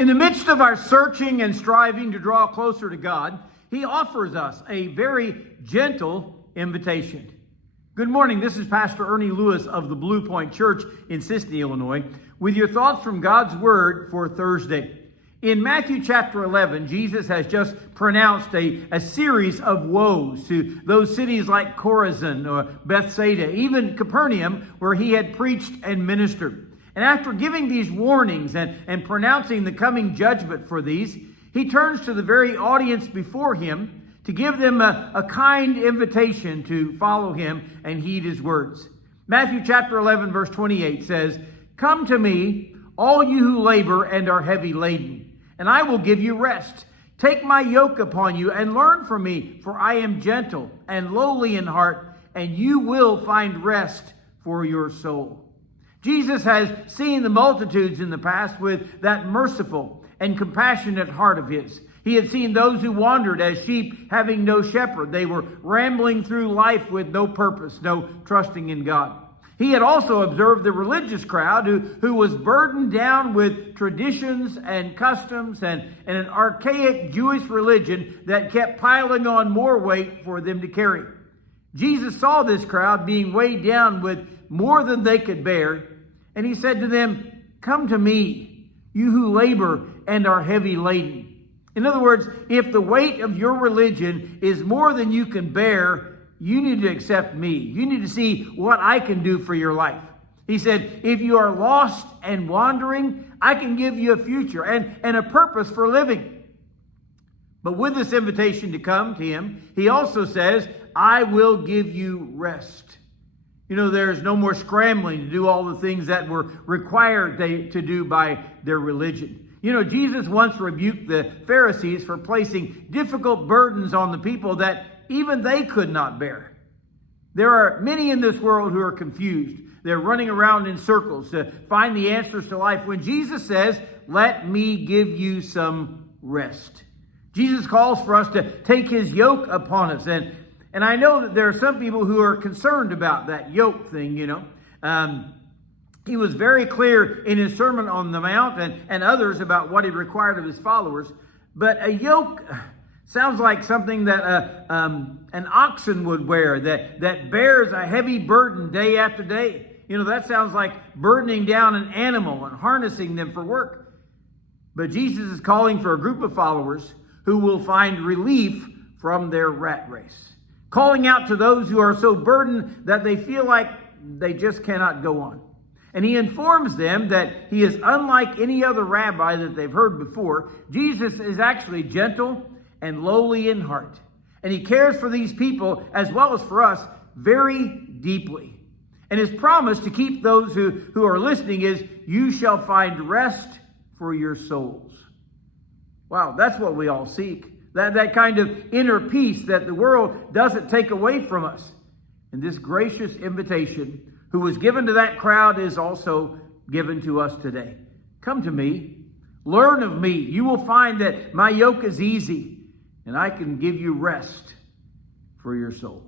In the midst of our searching and striving to draw closer to God, He offers us a very gentle invitation. Good morning, this is Pastor Ernie Lewis of the Blue Point Church in Sisney, Illinois, with your thoughts from God's Word for Thursday. In Matthew chapter 11, Jesus has just pronounced a series of woes to those cities like Chorazin or Bethsaida, even Capernaum, where He had preached and ministered. And after giving these warnings and pronouncing the coming judgment for these, He turns to the very audience before Him to give them a kind invitation to follow Him and heed His words. Matthew chapter 11, verse 28 says, "Come to me, all you who labor and are heavy laden, and I will give you rest. Take my yoke upon you and learn from me, for I am gentle and lowly in heart, and you will find rest for your soul." Jesus has seen the multitudes in the past with that merciful and compassionate heart of His. He had seen those who wandered as sheep having no shepherd. They were rambling through life with no purpose, no trusting in God. He had also observed the religious crowd who was burdened down with traditions and customs and an archaic Jewish religion that kept piling on more weight for them to carry. Jesus saw this crowd being weighed down with more than they could bear, and He said to them, "Come to me, you who labor and are heavy laden." In other words, if the weight of your religion is more than you can bear, you need to accept me. You need to see what I can do for your life. He said, if you are lost and wandering, I can give you a future and a purpose for living. But with this invitation to come to Him, He also says, I will give you rest. You know, there's no more scrambling to do all the things that were required to do by their religion. You know, Jesus once rebuked the Pharisees for placing difficult burdens on the people that even they could not bear. There are many in this world who are confused. They're running around in circles to find the answers to life, when Jesus says, let me give you some rest. Jesus calls for us to take His yoke upon us. And I know that there are some people who are concerned about that yoke thing, you know. He was very clear in His Sermon on the Mount and others about what He required of His followers. But a yoke sounds like something that an oxen would wear that bears a heavy burden day after day. You know, that sounds like burdening down an animal and harnessing them for work. But Jesus is calling for a group of followers who will find relief from their rat race. Calling out to those who are so burdened that they feel like they just cannot go on. And He informs them that He is unlike any other rabbi that they've heard before. Jesus is actually gentle and lowly in heart. And He cares for these people as well as for us very deeply. And His promise to keep those who are listening is, you shall find rest for your souls. Wow, that's what we all seek. That kind of inner peace that the world doesn't take away from us. And this gracious invitation who was given to that crowd is also given to us today. Come to me, learn of me. You will find that my yoke is easy, and I can give you rest for your soul.